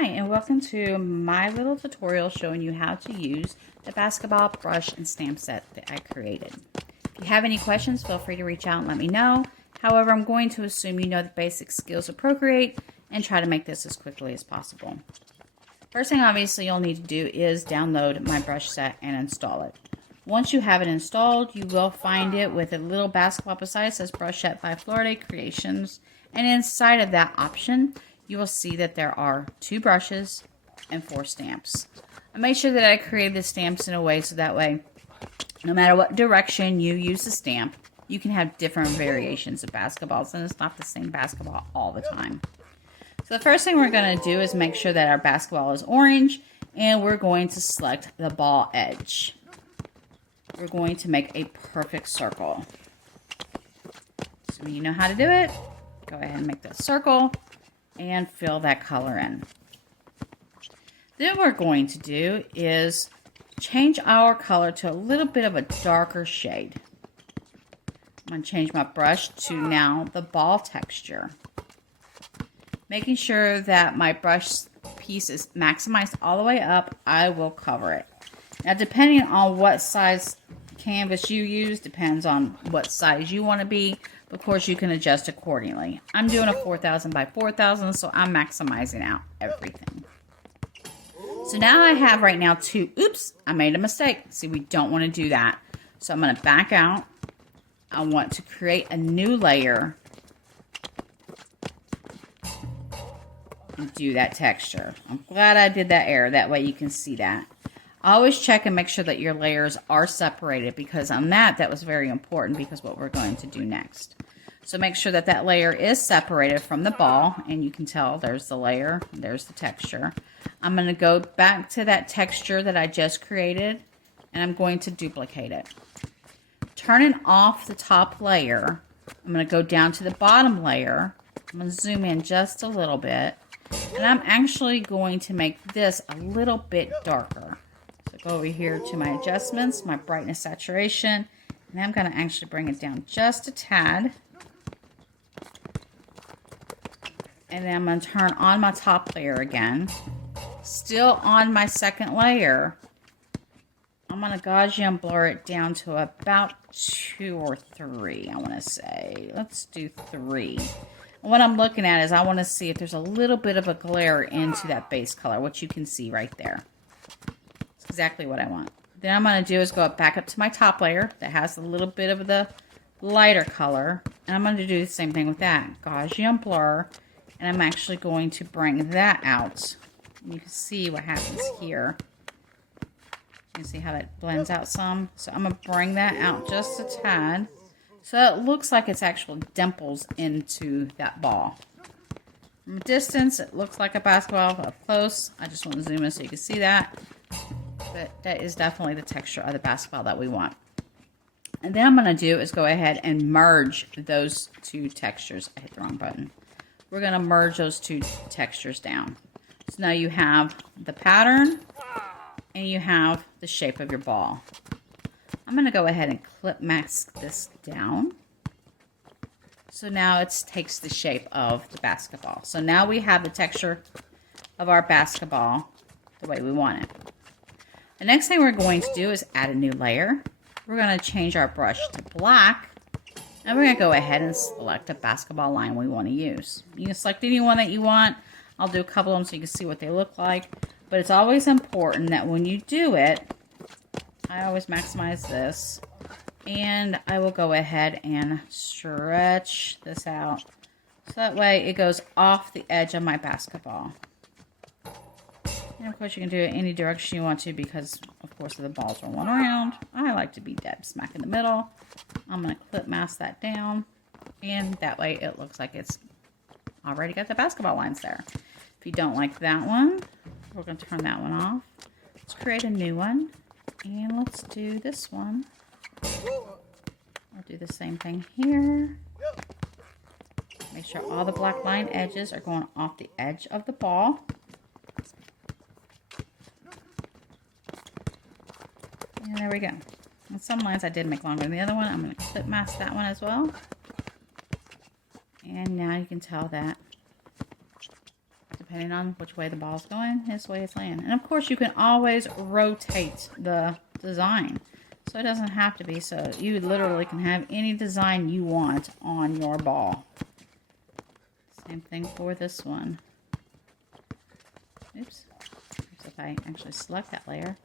Hi, and welcome to my little tutorial showing you how to use the basketball brush and stamp set that I created. If you have any questions, feel free to reach out and let me know. However, I'm going to assume you know the basic skills of Procreate and try to make this as quickly as possible. First thing obviously you'll need to do is download my brush set and install it. Once you have it installed, you will find it with a little basketball beside it. It says Brush Set by FloridayCreations, and inside of that option, you will see that there are 2 brushes and 4 stamps. I made sure that I created the stamps in a way so that way, no matter what direction you use the stamp, you can have different variations of basketballs, and it's not the same basketball all the time. So the first thing we're going to do is make sure that our basketball is orange, and we're going to select the ball edge. We're going to make a perfect circle. So when you know how to do it, go ahead and make that circle and fill that color in. Then what we're going to do is change our color to a little bit of a darker shade. I'm going to change my brush to now the ball texture. Making sure that my brush piece is maximized all the way up, I will cover it. Now, depending on what size canvas you use, depends on what size you want to be. Of course, you can adjust accordingly. I'm doing a 4,000 by 4,000, so I'm maximizing out everything. So now I have right now 2. Oops, I made a mistake. See, we don't want to do that. So I'm going to back out. I want to create a new layer and do that texture. I'm glad I did that error. That way you can see that. Always check and make sure that your layers are separated, because on that was very important because what we're going to do next. So make sure that that layer is separated from the ball, and you can tell there's the layer, there's the texture. I'm going to go back to that texture that I just created, and I'm going to duplicate it. Turning off the top layer, I'm going to go down to the bottom layer. I'm going to zoom in just a little bit, and I'm actually going to make this a little bit darker. Go over here to my adjustments, my brightness, saturation, and I'm going to actually bring it down just a tad. And then I'm going to turn on my top layer again. Still on my second layer, I'm going to Gaussian blur it down to about 2 or 3, I want to say. Let's do 3. And what I'm looking at is I want to see if there's a little bit of a glare into that base color, which you can see right there. Exactly what I want. Then I'm going to do is go back up to my top layer that has a little bit of the lighter color, and I'm going to do the same thing with that. Gaussian blur, and I'm actually going to bring that out. And you can see what happens here. You can see how that blends out some. So I'm going to bring that out just a tad, so it looks like it's actual dimples into that ball. From a distance, it looks like a basketball, but up close, I just want to zoom in so you can see that. But that is definitely the texture of the basketball that we want. And then I'm going to do is go ahead and merge those 2 textures. I hit the wrong button. We're going to merge those 2 textures down. So now you have the pattern and you have the shape of your ball. I'm going to go ahead and clip mask this down. So now it takes the shape of the basketball. So now we have the texture of our basketball the way we want it. The next thing we're going to do is add a new layer. We're going to change our brush to black, and we're going to go ahead and select a basketball line we want to use. You can select any one that you want. I'll do a couple of them so you can see what they look like. But it's always important that when you do it, I always maximize this, and I will go ahead and stretch this out so that way it goes off the edge of my basketball. And of course you can do it any direction you want to, because of course the balls are rolling around. I like to be dead smack in the middle. I'm going to clip mask that down, and that way it looks like it's already got the basketball lines there. If you don't like that one, we're going to turn that one off. Let's create a new one, and let's do this one. I'll do the same thing here. Make sure all the black line edges are going off the edge of the ball. And there we go. And some lines I did make longer than the other one. I'm going to clip mask that one as well. And now you can tell that depending on which way the ball's going, this way it's laying. And of course, you can always rotate the design. So it doesn't have to be, so you literally can have any design you want on your ball. Same thing for this one. Oops. If I actually select that layer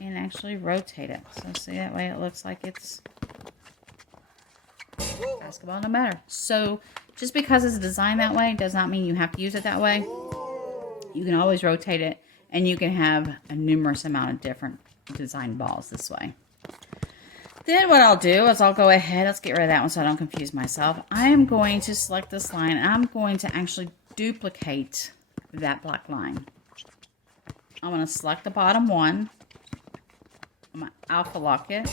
and actually rotate it. So see, that way it looks like it's basketball no matter. So just because it's designed that way does not mean you have to use it that way. You can always rotate it, and you can have a numerous amount of different design balls this way. Then what I'll do is I'll go ahead, let's get rid of that one so I don't confuse myself. I am going to select this line, and I'm going to actually duplicate that black line. I'm going to select the bottom one. I'm going to alpha lock it.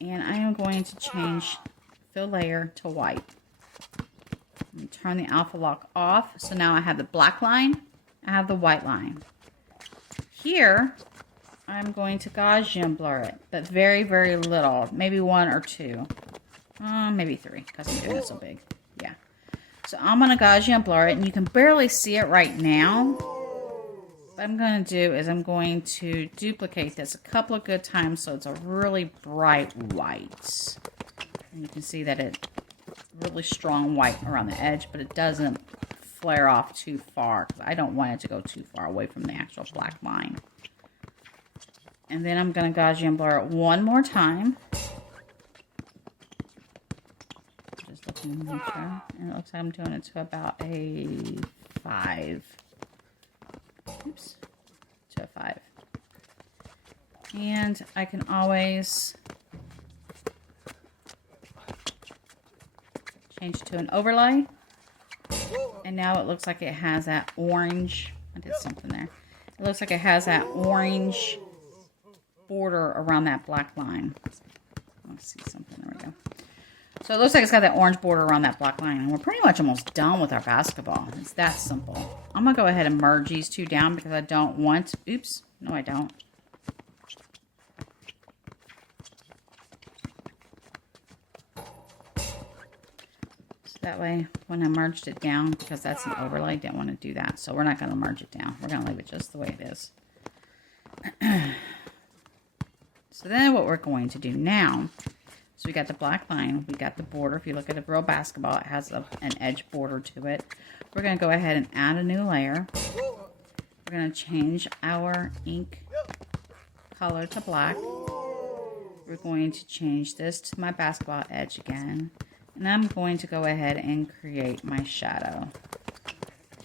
And I am going to change fill layer to white. I'm going to turn the alpha lock off. So now I have the black line, I have the white line. Here, I'm going to Gaussian blur it, but very, very little. Maybe 1 or 2. Maybe 3, because I'm doing it so big. Yeah. So I'm going to Gaussian blur it, and you can barely see it right now. What I'm going to do is I'm going to duplicate this a couple of good times so it's a really bright white. And you can see that it's really strong white around the edge, but it doesn't flare off too far, because I don't want it to go too far away from the actual black line. And then I'm going to Gaussian blur it one more time. Just looking to make sure. And it looks like I'm doing it to about a 5. Oops. To a 5. And I can always change it to an overlay. And now it looks like it has that orange. I did something there. It looks like it has that orange border around that black line. Let's see something. There we go. So it looks like it's got that orange border around that black line. And we're pretty much almost done with our basketball. It's that simple. I'm going to go ahead and merge these two down because I don't want... Oops. No, I don't. So that way, when I merged it down, because that's an overlay, I didn't want to do that. So we're not going to merge it down. We're going to leave it just the way it is. So then what we're going to do now, so we got the black line, we got the border. If you look at a real basketball, it has an edge border to it. We're going to go ahead and add a new layer. We're going to change our ink color to black. We're going to change this to my basketball edge again. And I'm going to go ahead and create my shadow.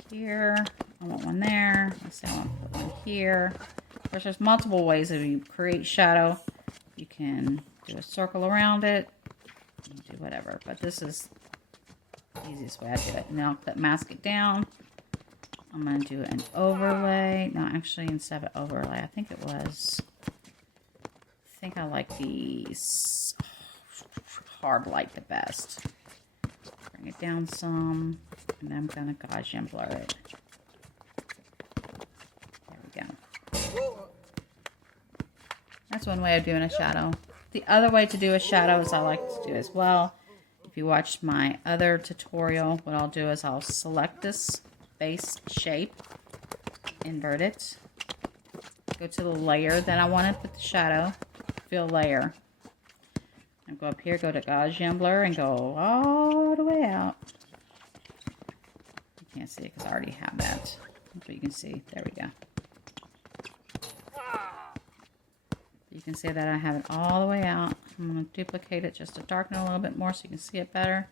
Here, I want one there. Let's say I want to put one here. Of course, there's multiple ways that you create shadow. You can do a circle around it, do whatever, but this is the easiest way I do it. And then I'll click mask it down. I'm going to do an overlay. No, actually, instead of overlay, I think I like the hard light the best. Bring it down some, and then I'm going to Gaussian blur it. There we go. That's one way of doing a shadow. The other way to do a shadow is I like to do as well. If you watched my other tutorial, what I'll do is I'll select this base shape, invert it, go to the layer that I want to put the shadow, fill layer. And go up here, go to Gaussian blur, and go all the way out. You can't see it because I already have that. That's what you can see. There we go. You can see that I have it all the way out. I'm going to duplicate it just to darken it a little bit more so you can see it better.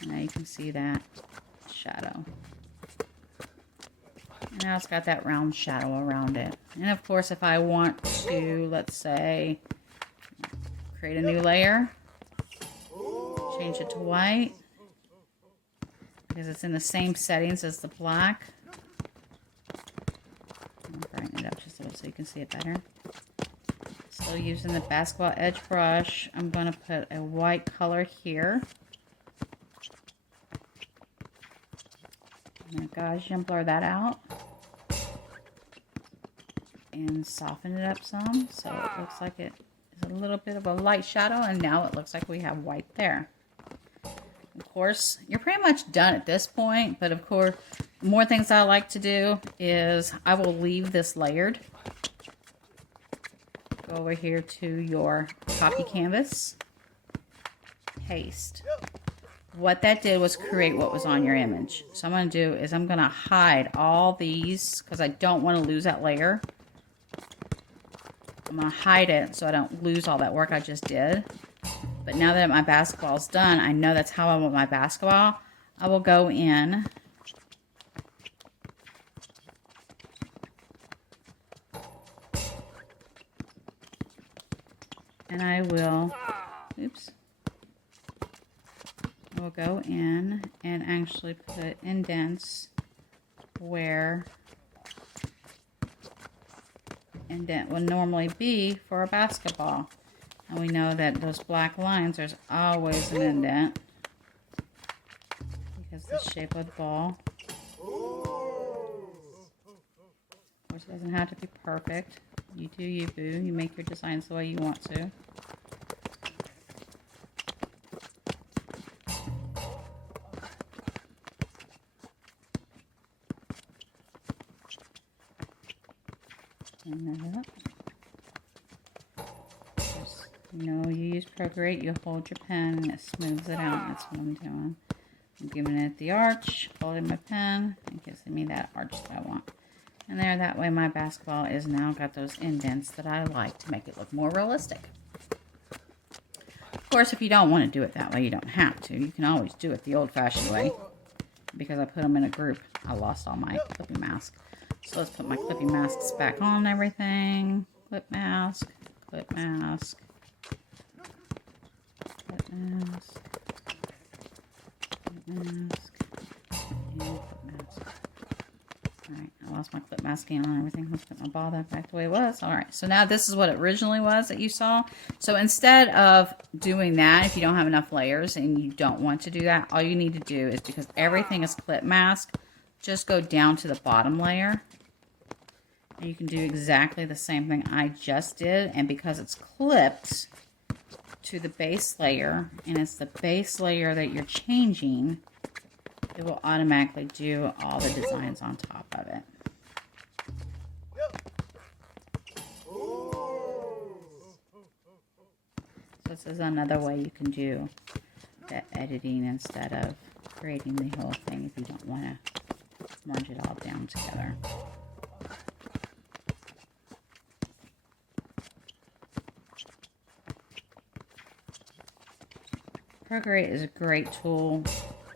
And now you can see that shadow. And now it's got that round shadow around it. And of course, if I want to, let's say, create a new layer, change it to white, because it's in the same settings as the black. Brighten it up just a little so you can see it better. Still using the basketball edge brush. I'm going to put a white color here. I'm going to Gaussian blur that out. And soften it up some so it looks like it is a little bit of a light shadow, and now it looks like we have white there. of course, you're pretty much done at this point. But of course, more things I like to do is I will leave this layered. Go over here to your copy canvas. Paste. What that did was create what was on your image. So I'm going to do is I'm going to hide all these because I don't want to lose that layer. I'm going to hide it so I don't lose all that work I just did. But now that my basketball is done, I know that's how I want my basketball. I will go in and I will, oops. I will go in and actually put indents where indent would normally be for a basketball. And we know that those black lines, there's always an indent because the shape of the ball. Of course, it doesn't have to be perfect. You do you, boo. You make your designs the way you want to. That up. Just, you know, you use Procreate, you hold your pen and it smooths it out. That's what I'm doing. I'm giving it the arch, holding my pen, it gives me that arch that I want. And there, that way my basketball is now got those indents that I like to make it look more realistic. Of course, if you don't want to do it that way, you don't have to. You can always do it the old-fashioned way. Because I put them in a group, I lost all my clipping mask. So let's put my clipping masks back on and everything. Clip mask, clip mask, clip mask, clip mask, and clip mask. Alright, I lost my clip masking on and everything. Let's put my ball back the way it was. Alright, so now this is what it originally was that you saw. So instead of doing that, if you don't have enough layers and you don't want to do that, all you need to do is, because everything is clip mask, just go down to the bottom layer. And you can do exactly the same thing I just did. And because it's clipped to the base layer, and it's the base layer that you're changing, it will automatically do all the designs on top of it. So this is another way you can do the editing instead of creating the whole thing if you don't want to merge it all down together. Procreate is a great tool.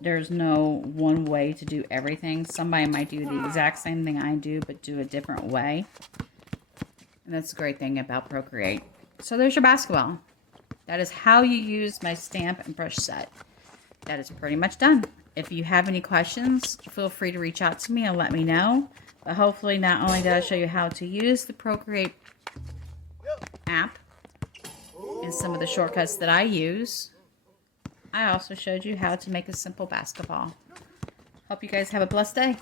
There's no one way to do everything. Somebody might do the exact same thing I do, but do a different way. And that's the great thing about Procreate. So there's your basketball. That is how you use my stamp and brush set. That is pretty much done. If you have any questions, feel free to reach out to me and let me know. But hopefully not only did I show you how to use the Procreate app and some of the shortcuts that I use, I also showed you how to make a simple basketball. Hope you guys have a blessed day.